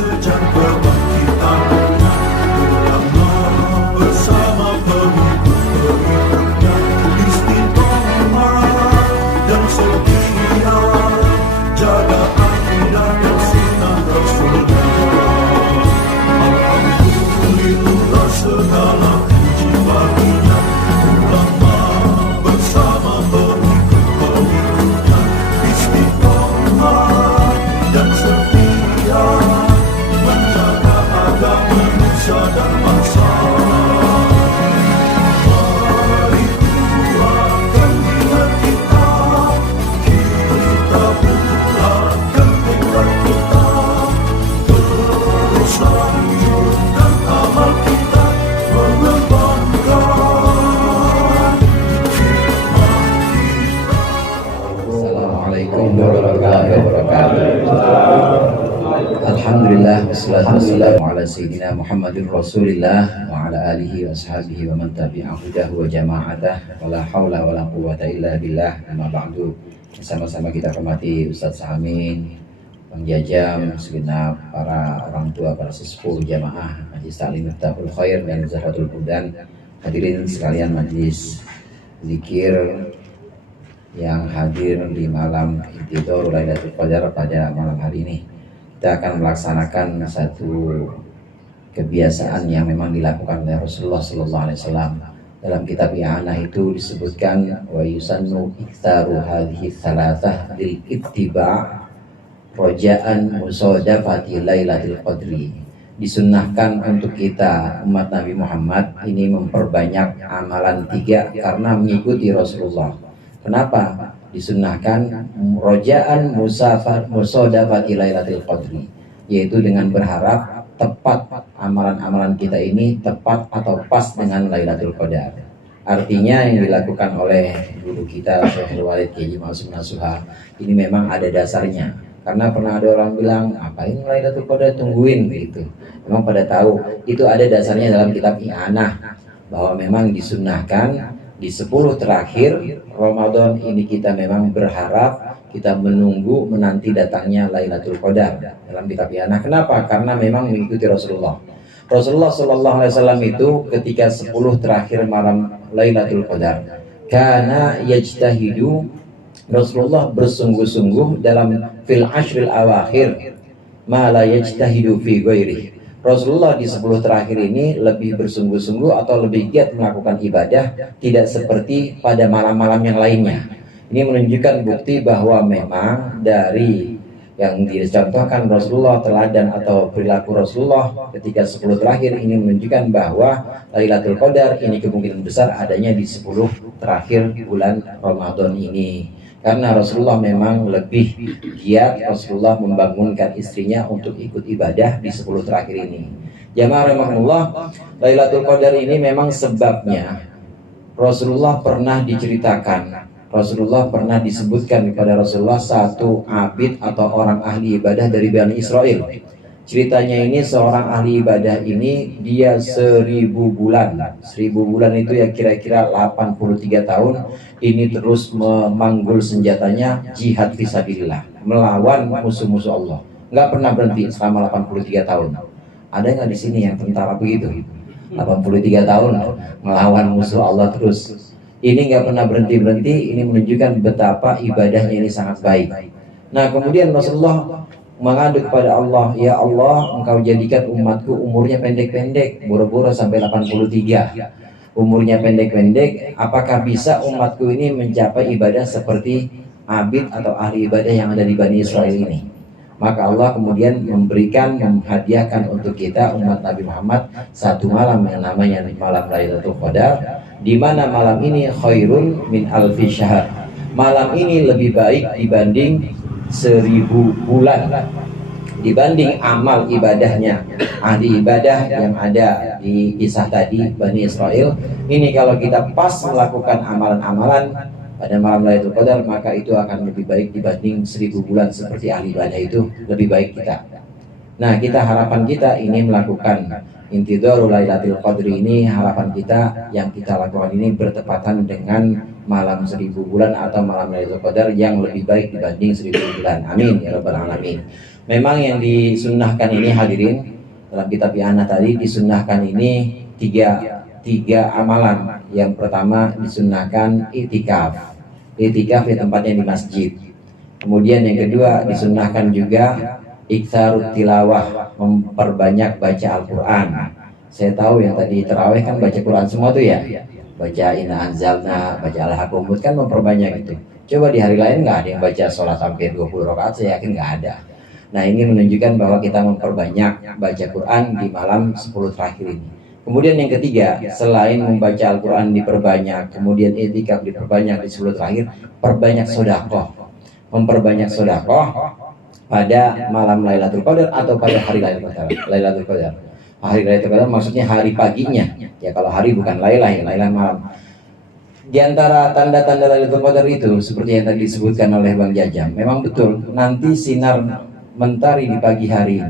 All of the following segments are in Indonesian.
sejak kebangkitannya, ulama bersama pengikut-pengikutnya istiqomah dan setia, jaga akidah dan sunnah Rasulnya. Alhamdulillah segala puji baginya, ulama bersama pengikut-pengikutnya istiqomah dan setia, menjaga agama Nusa dan bangsa. Mari kuatkan niat kita, kita bulatkan tekad kita, terus lanjutkan amal kita, mengembangkan hikmah kita. Assalamualaikum warahmatullahi wabarakatuh. Alhamdulillah wassalatu wassalamu ala sayyidina Muhammadir Rasulillah wa ala alihi wa ashabihi wa man tabi'ahu hudahu wa jama'atah wa la hawla wa la quwwata illa billah. Amma ba'du. Sama-sama kita hormati Ustaz Samin, Bang Jajam, segenap para orang tua, para sesepuh jamaah Majlis Ta'lim Miftahul Khair dan Zahratul Hudan, hadirin sekalian majlis zikir yang hadir di malam Intidhar Lailatul Qadar pada malam hari ini. Kita akan melaksanakan satu kebiasaan yang memang dilakukan oleh Rasulullah Sallallahu Alaihi Wasallam. Dalam kitab I'anah itu disebutkan wa yusannu iktsaru hadhihi thalathah lil ittiba' roja'an musadafati lailatul qadri. Disunnahkan untuk kita umat Nabi Muhammad ini memperbanyak amalan 3 karena mengikuti Rasulullah. Kenapa disunnahkan? Roja'an musadafati lailatul qadri, yaitu dengan berharap tepat amalan-amalan kita ini tepat atau pas dengan Lailatul Qadar. Artinya yang dilakukan oleh guru kita Syekh Walid Kiai Ma'sum Nasuha ini memang ada dasarnya. Karena pernah ada orang bilang, ngapain Lailatul Qadar, tungguin gitu. Memang pada tahu itu ada dasarnya dalam kitab I'anah, bahwa memang disunnahkan di 10 terakhir Ramadan ini kita memang berharap, kita menunggu, menanti datangnya Lailatul Qadar dalam kitab I'anah. Kenapa? Karena memang mengikuti Rasulullah. Rasulullah Sallallahu Alaihi Wasallam itu ketika 10 terakhir malam Lailatul Qadar, karena yajtahidu, Rasulullah bersungguh-sungguh dalam fil ashril awakhir ma la yajtahidu fi ghairihi. Rasulullah di 10 terakhir ini lebih bersungguh-sungguh atau lebih giat melakukan ibadah, tidak seperti pada malam-malam yang lainnya. Ini menunjukkan bukti bahwa memang dari yang dicontohkan Rasulullah, teladan atau perilaku Rasulullah ketika 10 terakhir ini menunjukkan bahwa Lailatul Qadar ini kemungkinan besar adanya di 10 terakhir bulan Ramadan ini. Karena Rasulullah memang lebih giat, Rasulullah membangunkan istrinya untuk ikut ibadah di 10 terakhir ini. Jamaah rahimahullah, Lailatul Qadar ini memang sebabnya Rasulullah pernah diceritakan, Rasulullah pernah disebutkan kepada Rasulullah satu abid atau orang ahli ibadah dari Bani Israel. Ceritanya ini seorang ahli ibadah ini dia 1000 bulan. 1000 bulan itu ya kira-kira 83 tahun ini terus memanggul senjatanya jihad fisabilillah, melawan musuh-musuh Allah. Nggak pernah berhenti selama 83 tahun. Ada nggak di sini yang tentara begitu? 83 tahun melawan musuh Allah terus. Ini nggak pernah berhenti-berhenti. Ini menunjukkan betapa ibadahnya ini sangat baik. Nah, kemudian Rasulullah mengadu kepada Allah, ya Allah, engkau jadikan umatku umurnya pendek-pendek, boro-boro sampai 83. Umurnya pendek-pendek, apakah bisa umatku ini mencapai ibadah seperti abid atau ahli ibadah yang ada di Bani Israel ini? Maka Allah kemudian memberikan, menghadiahkan untuk kita umat Nabi Muhammad satu malam yang namanya malam Lailatul Qadar, di mana malam ini khairun min alfi syahr. Malam ini lebih baik dibanding 1000 bulan, dibanding amal ibadahnya ahli ibadah yang ada di kisah tadi Bani Israel. Ini kalau kita pas melakukan amalan-amalan pada malam Lailatul Qadar, maka itu akan lebih baik dibanding 1000 bulan seperti ahli ibadah itu, lebih baik kita. Nah, kita harapan kita ini melakukan Intidharul Lailatul Qadri ini, harapan kita yang kita lakukan ini bertepatan dengan malam 1000 bulan atau malam Lailatul Qadar yang lebih baik dibanding 1000 bulan. Amin ya rabbal alamin. Memang yang disunnahkan ini hadirin dalam kitab I'anah tadi disunnahkan ini tiga amalan. Yang pertama disunnahkan itikaf. Itikaf di tempatnya di masjid. Kemudian yang kedua disunnahkan juga iktsarut tilawah, memperbanyak baca Al-Quran. Saya tahu yang tadi tarawih kan baca Quran semua tuh ya, baca Inna Anzalna, baca Al-Hakumut kan memperbanyak itu. Coba di hari lain nggak ada yang baca sholat sampai 20 rakaat, saya yakin nggak ada. Nah ini menunjukkan bahwa kita memperbanyak baca Quran di malam 10 terakhir ini. Kemudian yang ketiga, selain membaca Al-Quran diperbanyak, kemudian i'tikaf diperbanyak di 10 terakhir, perbanyak sedekah. Memperbanyak sedekah pada malam Lailatul Qadar atau pada hari Lailatul Qadar. Hari Lailatul Qadar maksudnya hari paginya. Ya kalau hari bukan Lailah, ya Lailah malam. Di antara tanda-tanda Lailatul Qadar itu seperti yang tadi disebutkan oleh Bang Jajam, memang betul nanti sinar mentari di pagi hari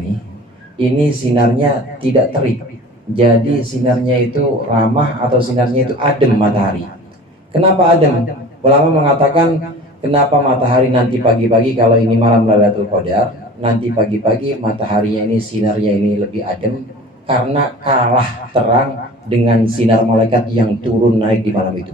ini sinarnya tidak terik. Jadi sinarnya itu ramah atau sinarnya itu adem matahari. Kenapa adem? Ulama mengatakan kenapa matahari nanti pagi-pagi kalau ini malam Lailatul Qadar, nanti pagi-pagi mataharinya ini sinarnya ini lebih adem karena kalah terang dengan sinar malaikat yang turun naik di malam itu.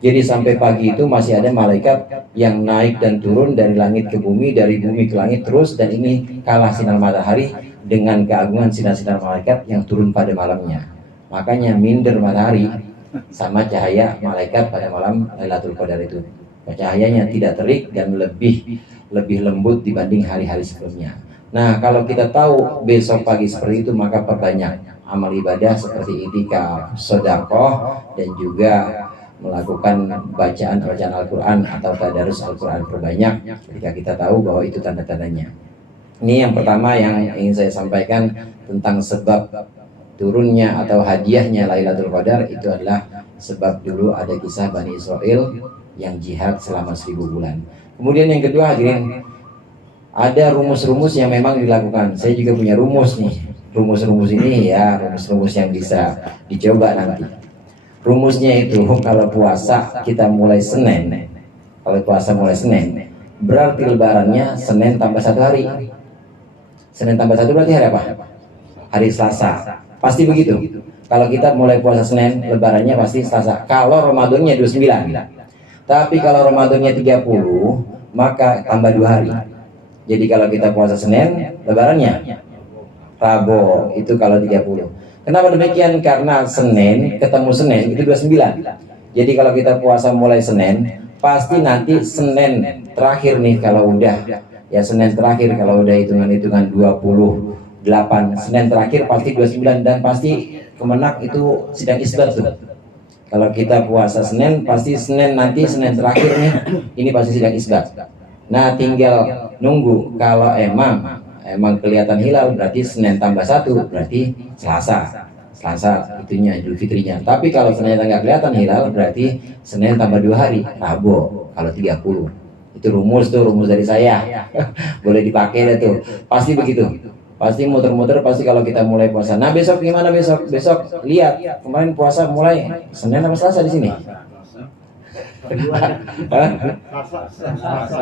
Jadi sampai pagi itu masih ada malaikat yang naik dan turun dari langit ke bumi, dari bumi ke langit terus, dan ini kalah sinar matahari dengan keagungan sinar-sinar malaikat yang turun pada malamnya. Makanya minder matahari sama cahaya malaikat pada malam Lailatul Qadar itu. Cahayanya tidak terik dan lebih lembut dibanding hari-hari sebelumnya. Nah, kalau kita tahu besok pagi seperti itu, maka perbanyak amal ibadah seperti i'tikaf, sedekah, dan juga melakukan bacaan Al-Quran atau tadarus Al-Quran perbanyak ketika kita tahu bahwa itu tanda-tandanya. Ini yang pertama yang ingin saya sampaikan tentang sebab turunnya atau hadiahnya Lailatul Qadar. Itu adalah sebab dulu ada kisah Bani Israel yang jihad selama 1000 bulan. Kemudian yang kedua hadirin, ada rumus-rumus yang memang dilakukan. Saya juga punya rumus nih. Rumus-rumus ini ya rumus-rumus yang bisa dicoba nanti. Rumusnya itu kalau puasa kita mulai Senin. Kalau puasa mulai Senin, berarti lebarannya Senin tambah 1 hari. Senin tambah 1 berarti hari apa? Hari Selasa. Pasti begitu. Kalau kita mulai puasa Senin, lebarannya pasti Selasa. Kalau Ramadannya 29. Tapi kalau Ramadannya 30, maka tambah 2 hari. Jadi kalau kita puasa Senin, lebarannya Rabu, itu kalau 30. Kenapa demikian? Karena Senin ketemu Senin itu 29. Jadi kalau kita puasa mulai Senin, pasti nanti Senin terakhir nih kalau udah ya Senin terakhir kalau udah hitungan-hitungan 28, Senin terakhir pasti 29 dan pasti kemenak itu sidang isbat tuh. Kalau kita puasa Senin, pasti Senin nanti Senin terakhir nih ini pasti sidang isbat. Nah, tinggal nunggu. Kalau emang kelihatan hilal berarti Senin tambah 1 berarti Selasa itunya Idul Fitrinya. Tapi kalau ternyata nggak kelihatan hilal berarti Senin tambah 2 hari Rabu kalau 30. Itu rumus dari saya. Boleh dipakai deh tuh. Pasti begitu. Pasti muter-muter pasti kalau kita mulai puasa. Nah, besok gimana besok? Besok lihat kemarin puasa mulai Senin apa Selasa di sini?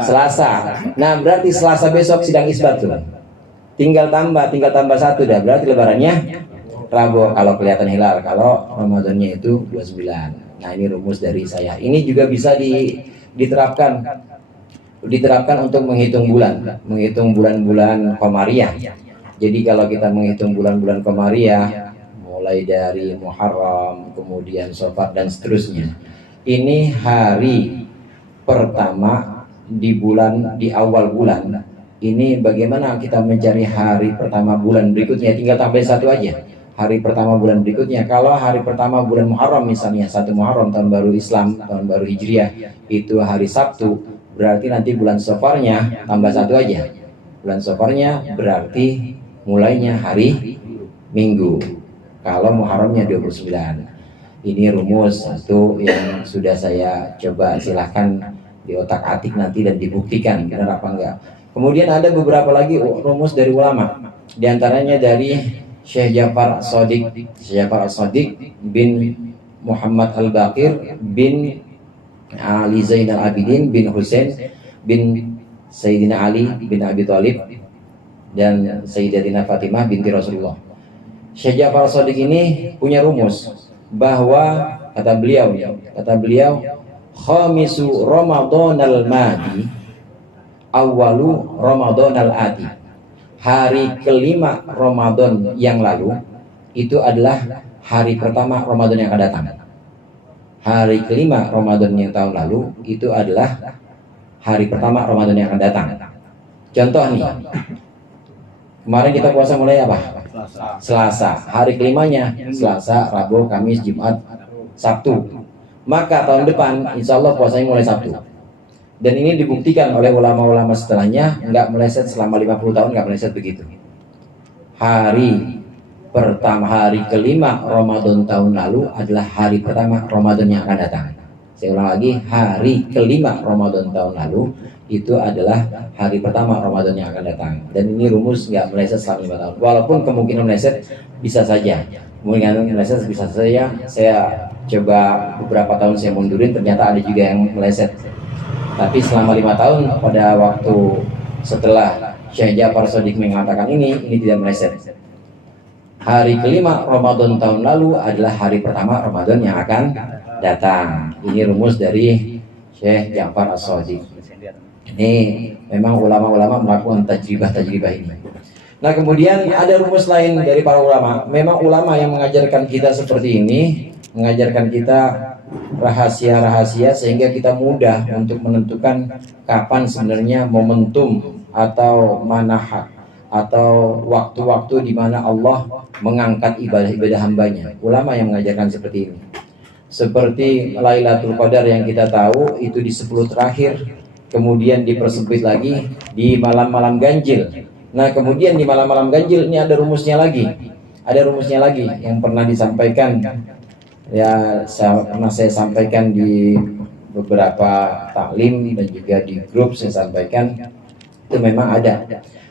Selasa. Nah, berarti Selasa besok sidang isbat tuh. Tinggal tambah 1 dah. Berarti lebarannya Rabu kalau kelihatan hilal. Kalau Ramadannya itu 29. Nah, ini rumus dari saya. Ini juga bisa diterapkan untuk menghitung bulan-bulan Qamariyah. Jadi kalau kita menghitung bulan-bulan Qamariyah mulai dari Muharram, kemudian Syawal dan seterusnya. Ini hari pertama di awal bulan. Ini bagaimana kita mencari hari pertama bulan berikutnya? Tinggal tambah 1 aja. Hari pertama bulan berikutnya. Kalau hari pertama bulan Muharram misalnya 1 Muharram tahun baru Islam, tahun baru Hijriah itu hari Sabtu, berarti nanti bulan Safarnya tambah 1 aja. Bulan Safarnya berarti mulainya hari Minggu. Kalau Muharramnya 29. Ini rumus satu yang sudah saya coba, silahkan di otak-atik nanti dan dibuktikan benar apa enggak. Kemudian ada beberapa lagi rumus dari ulama. Di antaranya dari Syekh Ja'far As-Shadiq bin Muhammad Al-Baqir bin Ali Zainal Abidin bin Husain bin Sayyidina Ali bin Abi Thalib dan Sayyidatina Fatimah binti Rasulullah. Syekh Ja'far Shadiq ini punya rumus bahwa kata beliau khamisu Ramadanal madi awwalu Ramadanal ati. Hari kelima Ramadan yang lalu itu adalah hari pertama Ramadan yang akan datang. Hari kelima Ramadan yang tahun lalu itu adalah hari pertama Ramadan yang akan datang. Contoh nih, kemarin kita puasa mulai apa? Selasa. Hari kelimanya Selasa, Rabu, Kamis, Jumat, Sabtu. Maka tahun depan insya Allah puasanya mulai Sabtu. Dan ini dibuktikan oleh ulama-ulama setelahnya, nggak meleset selama 50 tahun, nggak meleset begitu. Hari pertama, hari kelima Ramadan tahun lalu adalah hari pertama Ramadan yang akan datang. Saya ulang lagi, hari kelima Ramadan tahun lalu itu adalah hari pertama Ramadan yang akan datang. Dan ini rumus nggak meleset selama 5 tahun. Walaupun kemungkinan meleset bisa saja. Kemungkinan meleset bisa saja. Saya coba beberapa tahun saya mundurin, ternyata ada juga yang meleset. Tapi selama 5 tahun pada waktu setelah Syekh Ja'far Shadiq mengatakan ini tidak meleset. Hari kelima Ramadan tahun lalu adalah hari pertama Ramadan yang akan datang. Ini rumus dari Syekh Ja'far Shadiq. Ini memang ulama-ulama melakukan tajribah ini. Nah, kemudian ada rumus lain dari para ulama. Memang ulama yang mengajarkan kita seperti ini, mengajarkan kita rahasia-rahasia sehingga kita mudah untuk menentukan kapan sebenarnya momentum atau manahak atau waktu-waktu di mana Allah mengangkat ibadah-ibadah hambanya. Ulama yang mengajarkan seperti ini. Seperti Lailatul Qadar yang kita tahu itu di 10 terakhir, kemudian dipersempit lagi di malam-malam ganjil. Nah, kemudian di malam-malam ganjil ini ada rumusnya lagi. Ada rumusnya lagi yang pernah disampaikan, ya pernah saya sampaikan di beberapa taklim dan juga di grup saya sampaikan. Itu memang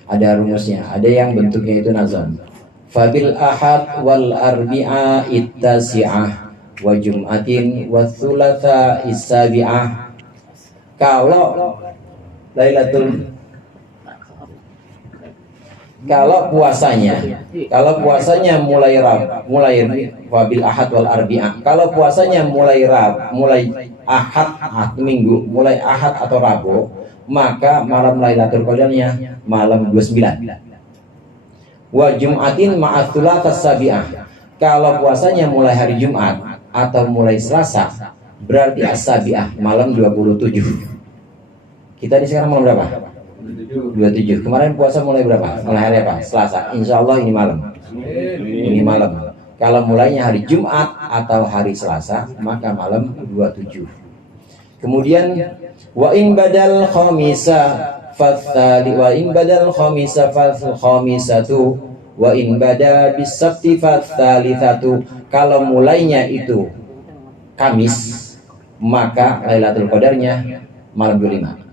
ada rumusnya, ada yang bentuknya itu nazam. Fabil ahad wal arbi'a ittasi'ah wa jum'atin wa thulatha isabi'ah. Kalau puasanya mulai wabil ahad wal arbi'ah. Kalau puasanya mulai ahad minggu, mulai ahad atau Rabu, maka malam Lailatul Qadarnya malam 29. Wa jum'atin ma'atsulat as-sabi'ah. Kalau puasanya mulai hari Jumat atau mulai Selasa, berarti as-sabi'ah malam 27. Kita di sekarang malam berapa? 27. Kemarin puasa mulai berapa? Mulai hari apa? Selasa. Insya Allah ini malam. Ini malam. Kalau mulainya hari Jumat atau hari Selasa, maka malam 27. Kemudian wa in badal khamisa fathali wa in badal khamisa fathal khamisatu wa in bada bisabti fathalithatu. Kalau mulainya itu Kamis, maka Lailatul Qadarnya malam 25.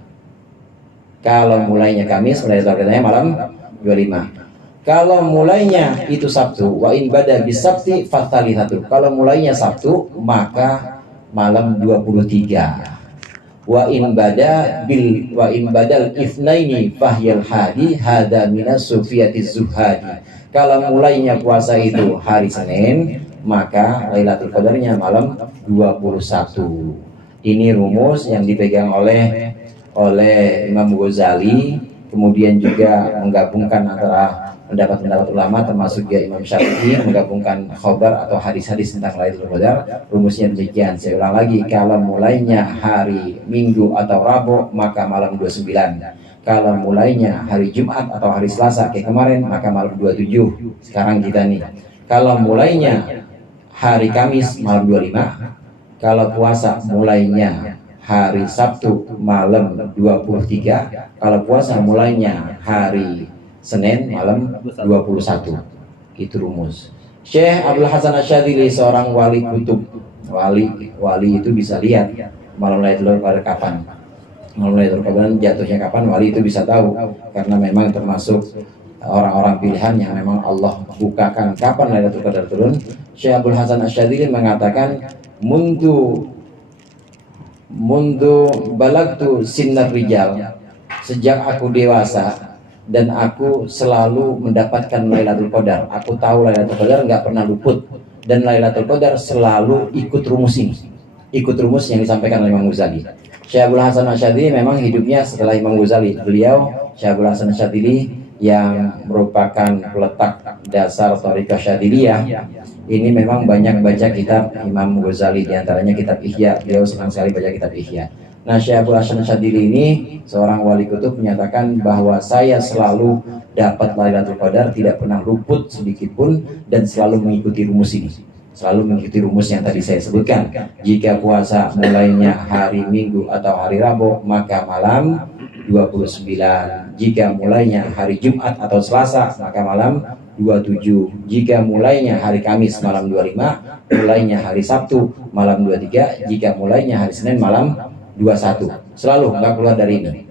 Kalau mulainya Kamis, Lailatul Qadarnya malam 25. Kalau mulainya itu Sabtu, wa in bada bisabti fathalithatu. Kalau mulainya Sabtu, maka malam 23. Wa in badal ifnaini fahyal hadi hada minas sufiyatiz zuhadi. Kalau mulainya puasa itu hari Senin, maka Lailatul Qadarnya malam 21. Ini rumus yang dipegang oleh Imam Ghazali, kemudian juga menggabungkan antara pendapat-pendapat ulama termasuk ya Imam Syafi'i, menggabungkan khobar atau hadis-hadis tentang Lailatul Qadar. Rumusnya demikian. Saya ulang lagi, kalau mulainya hari Minggu atau Rabu, maka malam 29. Kalau mulainya hari Jumat atau hari Selasa kayak kemarin, maka malam 27. Sekarang kita nih, kalau mulainya hari Kamis malam 25. Kalau puasa mulainya hari Sabtu malam 23. Kalau puasa mulainya hari Senin malam 21. Itu rumus. Syekh Abdul Hasan Asyadzili seorang wali kutub. Wali itu bisa lihat malam Lailatul Qadar kapan. Malam Lailatul Qadar jatuhnya kapan, wali itu bisa tahu karena memang termasuk orang-orang pilihan yang memang Allah bukakan kapan Lailatul Qadar turun. Syekh Abdul Hasan Asyadzili mengatakan mundu balagtu sinnar rijal, sejak aku dewasa dan aku selalu mendapatkan Lailatul Qadar. Aku tahu Lailatul Qadar nggak pernah luput, dan Lailatul Qadar selalu ikut rumus ini, ikut rumus yang disampaikan oleh Imam Ghazali. Syekh Abdul Hasan Asyadzili memang hidupnya setelah Imam Ghazali. Beliau Syekh Abdul Hasan Asyadzili yang merupakan peletak dasar Thariqah Syadziliyah ini memang banyak baca kitab Imam Ghazali, diantaranya kitab Ihya. Beliau senang sekali baca kitab Ihya. Nah, Syekh Abdul Hasan Asyadzili ini seorang wali kutub menyatakan bahwa saya selalu dapat Lailatul Qadar, tidak pernah luput sedikit pun, dan selalu mengikuti rumus ini. Selalu mengikuti rumus yang tadi saya sebutkan. Jika puasa mulainya hari Minggu atau hari Rabu, maka malam 29. Jika mulainya hari Jumat atau Selasa, maka malam 27. Jika mulainya hari Kamis, malam 25. Mulainya hari Sabtu, malam 23. Jika mulainya hari Senin, malam 21. Selalu nggak keluar dari ini.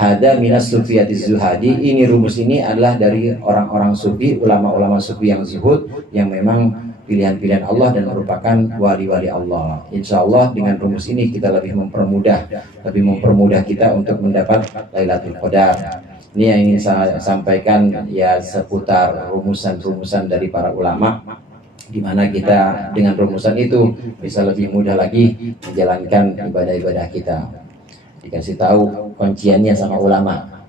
Hada minas sufiyatiz zuhadi. Ini rumus ini adalah dari orang-orang sufi, ulama-ulama sufi yang zuhud, yang memang pilihan-pilihan Allah dan merupakan wali-wali Allah. Insya Allah dengan rumus ini kita lebih mempermudah kita untuk mendapat Lailatul Qadar. Ini yang ingin saya sampaikan ya, seputar rumusan-rumusan dari para ulama, di mana kita dengan rumusan itu bisa lebih mudah lagi menjalankan ibadah-ibadah kita. Dikasih tahu kunciannya sama ulama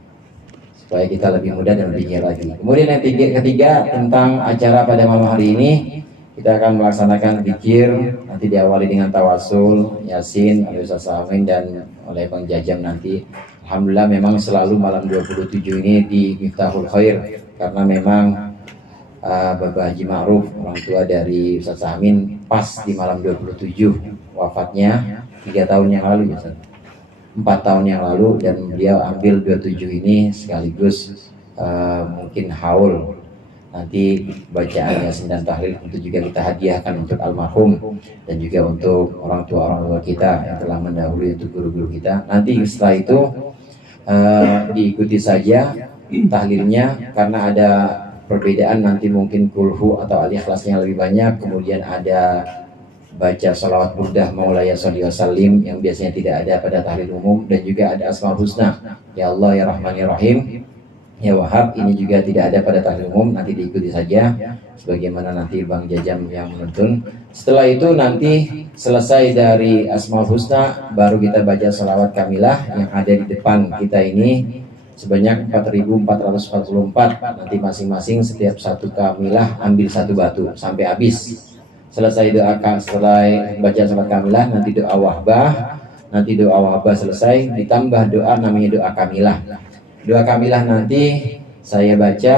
supaya kita lebih mudah dan lebih giat lagi. Kemudian yang ketiga tentang acara pada malam hari ini, kita akan melaksanakan zikir, nanti diawali dengan tawasul, yasin, oleh Ustaz Amin dan oleh Bang Jajam nanti. Alhamdulillah memang selalu malam 27 ini di Miftahul Khair, karena memang Bapak Haji Ma'ruf, orang tua dari Ustaz Amin, pas di malam 27 wafatnya 3 tahun yang lalu, ya Ustaz. 4 tahun yang lalu, dan beliau ambil 27 ini sekaligus mungkin haul. Nanti bacaan yasin dan tahlil tentu juga kita hadiahkan untuk almarhum dan juga untuk orang tua kita yang telah mendahului, untuk guru-guru kita. Nanti setelah itu diikuti saja tahlilnya, karena ada perbedaan nanti, mungkin kulhu atau al-ikhlasnya lebih banyak, kemudian ada baca salawat burdah maulaya sholli wa sallim yang biasanya tidak ada pada tahlil umum, dan juga ada asmaul husna, ya Allah ya Rahman ya Rahim ya Wahab, ini juga tidak ada pada tahlil umum. Nanti diikuti saja sebagaimana nanti Bang Jajam yang menuntun. Setelah itu nanti selesai dari asmaul husna, baru kita baca salawat kamilah yang ada di depan kita ini sebanyak 4.444. Nanti masing-masing setiap satu kamilah ambil satu batu sampai habis. Selesai doa, setelah baca salat kamilah, nanti doa wahbah. Nanti doa wahbah selesai, ditambah doa namanya doa kamilah. Doa kamilah nanti saya baca,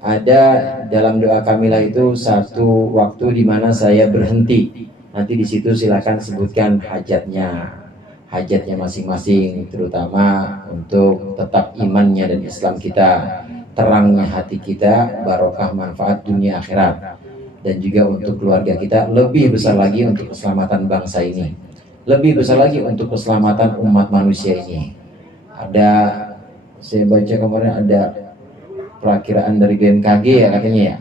ada dalam doa kamilah itu satu waktu di mana saya berhenti. Nanti di situ silakan sebutkan hajatnya masing-masing, terutama untuk tetap imannya dan Islam kita, terangnya hati kita, barokah manfaat dunia akhirat, dan juga untuk keluarga kita, lebih besar lagi untuk keselamatan bangsa ini, lebih besar lagi untuk keselamatan umat manusia ini. Ada, saya baca kemarin ada perakiraan dari BMKG ya katanya ya.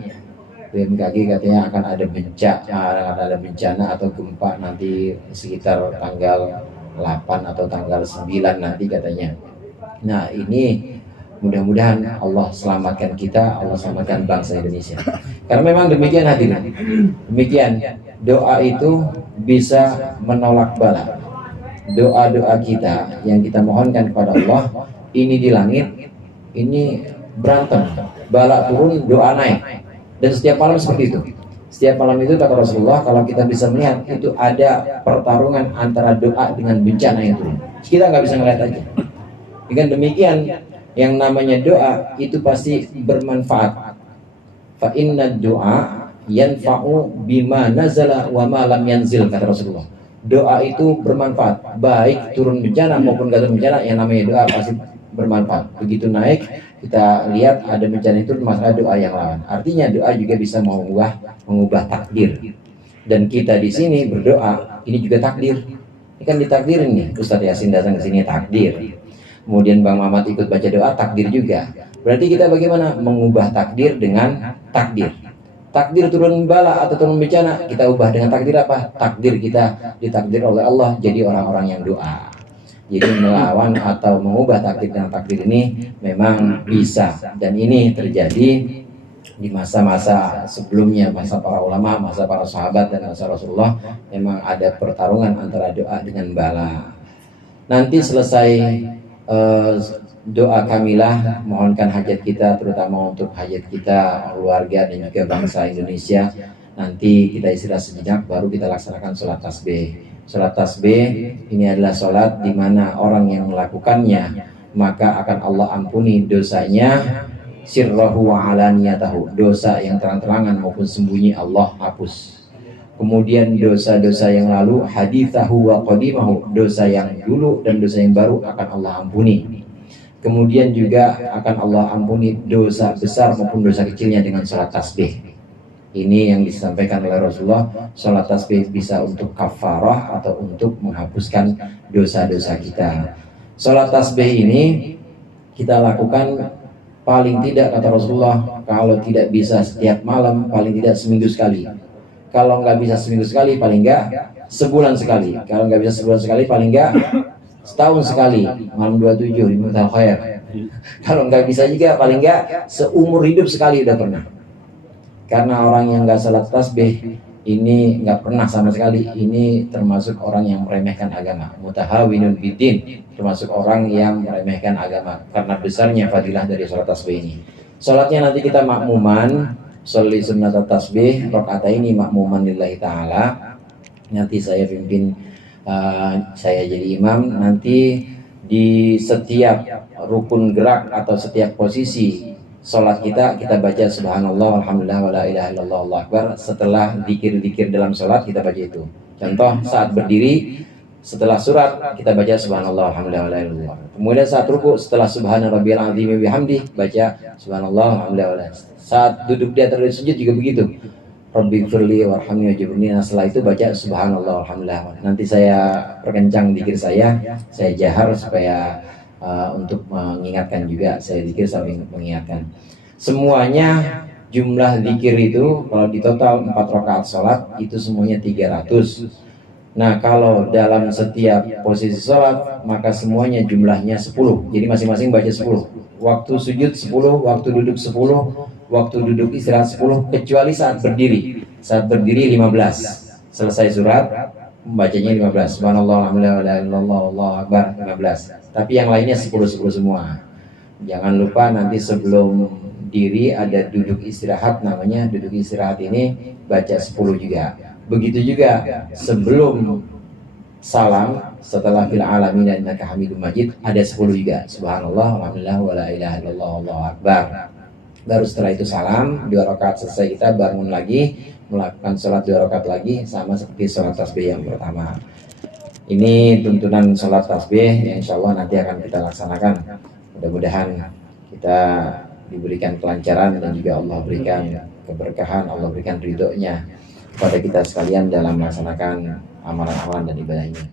BMKG katanya akan ada bencana atau gempa nanti sekitar tanggal 8 atau tanggal 9 nanti katanya. Nah, ini mudah-mudahan Allah selamatkan kita, Allah selamatkan bangsa Indonesia. Karena memang demikian hadirin. Demikian, doa itu bisa menolak bala. Doa-doa kita yang kita mohonkan kepada Allah, ini di langit, ini berantem, bala turun, doa naik. Dan setiap malam seperti itu. Setiap malam itu kata Rasulullah, kalau kita bisa melihat itu ada pertarungan antara doa dengan bencana yang turun. Kita nggak bisa ngeliat aja. Dengan demikian, yang namanya doa itu pasti bermanfaat. Fa inna doa yanfa'u bima nazala wa ma lam yanzil, kata Rasulullah. Doa itu bermanfaat, baik turun bencana maupun gak turun bencana, yang namanya doa pasti bermanfaat. Begitu naik, kita lihat ada bencana itu, masalah doa yang lawan. Artinya doa juga bisa mengubah takdir. Dan kita di sini berdoa, ini juga takdir. Ini kan ditakdirin nih, Ustadz Yasin datang ke sini takdir. Kemudian Bang Mamat ikut baca doa, takdir juga. Berarti kita bagaimana mengubah takdir dengan takdir? Takdir turun bala atau turun bencana, kita ubah dengan takdir apa? Takdir kita ditakdir oleh Allah jadi orang-orang yang doa. Jadi melawan atau mengubah takdir dengan takdir ini memang bisa, dan ini terjadi di masa-masa sebelumnya, masa para ulama, masa para sahabat, dan masa Rasulullah. Memang ada pertarungan antara doa dengan bala. Nanti selesai doa kamilah, mohonkan hajat kita, terutama untuk hajat kita, keluarga, dan juga bangsa Indonesia. Nanti kita istirahat sejenak, baru kita laksanakan sholat tasbih. Sholat tasbih ini adalah sholat di mana orang yang melakukannya maka akan Allah ampuni dosanya, sirrahu wa alaniyatahu, dosa yang terang-terangan maupun sembunyi Allah hapus. Kemudian dosa-dosa yang lalu, hadithahu wa qadimahu, dosa yang dulu dan dosa yang baru akan Allah ampuni. Kemudian juga akan Allah ampuni dosa besar maupun dosa kecilnya dengan sholat tasbih. Ini yang disampaikan oleh Rasulullah. Sholat tasbih bisa untuk kafarah atau untuk menghapuskan dosa-dosa kita. Sholat tasbih ini kita lakukan paling tidak, kata Rasulullah, kalau tidak bisa setiap malam, paling tidak seminggu sekali. Kalau nggak bisa seminggu sekali, paling nggak sebulan sekali. Kalau nggak bisa sebulan sekali, paling nggak setahun sekali. Malam 27 di Mutal Khair. Kalau nggak bisa juga, paling nggak seumur hidup sekali udah pernah. Karena orang yang nggak salat tasbih ini nggak pernah sama sekali, ini termasuk orang yang meremehkan agama, mutahawinun bidin, termasuk orang yang meremehkan agama karena besarnya fadilah dari sholat tasbih ini. Sholatnya nanti kita makmuman, sholli sunnat tasbih, rakaat ini makmuman lillahi ta'ala. Nanti saya pimpin, saya jadi imam. Nanti di setiap rukun gerak atau setiap posisi sholat kita baca subhanallah, alhamdulillah, wa la ilaha illallah, Allahu akbar. Setelah zikir-zikir dalam sholat kita baca itu. Contoh saat berdiri, setelah surat kita baca subhanallah, alhamdulillah, wa la ilaha illallah. Kemudian saat ruku, setelah subhana rabbiyal azim wa bihamdi, baca subhanallah, alhamdulillah, wa la ilaha illallah. Saat duduk di atas sujud juga begitu. Rabbi firli warhamni wajibni. Nah, setelah itu baca subhanallah, alhamdulillah. Nanti saya perkencang zikir saya jahar supaya untuk mengingatkan juga, saya zikir sambil mengingatkan. Semuanya jumlah zikir itu kalau di total 4 rakaat sholat itu semuanya 300. Nah, kalau dalam setiap posisi sholat maka semuanya jumlahnya 10. Jadi masing-masing baca 10. Waktu sujud 10, waktu duduk 10, waktu duduk istirahat 10, kecuali saat berdiri. Saat berdiri 15. Selesai surat membacanya 15. Subhanallah, alhamdulillah, wa la ilaha illallah, Allahu akbar 15. Tapi yang lainnya 10 semua. Jangan lupa nanti sebelum diri ada duduk istirahat, namanya duduk istirahat ini baca 10 juga. Begitu juga sebelum salam, setelah fil alamin innaka hamidum majid ada 10 juga. Subhanallah, alhamdulillah, wa la ilaha illallah, Allahu akbar. Baru setelah itu salam, 2 rakaat selesai kita bangun lagi, melakukan sholat 2 rakaat lagi, sama seperti sholat tasbih yang pertama. Ini tuntunan sholat tasbih yang insya Allah nanti akan kita laksanakan. Mudah-mudahan kita diberikan kelancaran dan juga Allah berikan keberkahan, Allah berikan ridhonya kepada kita sekalian dalam melaksanakan amalan-amalan dan ibadah ini.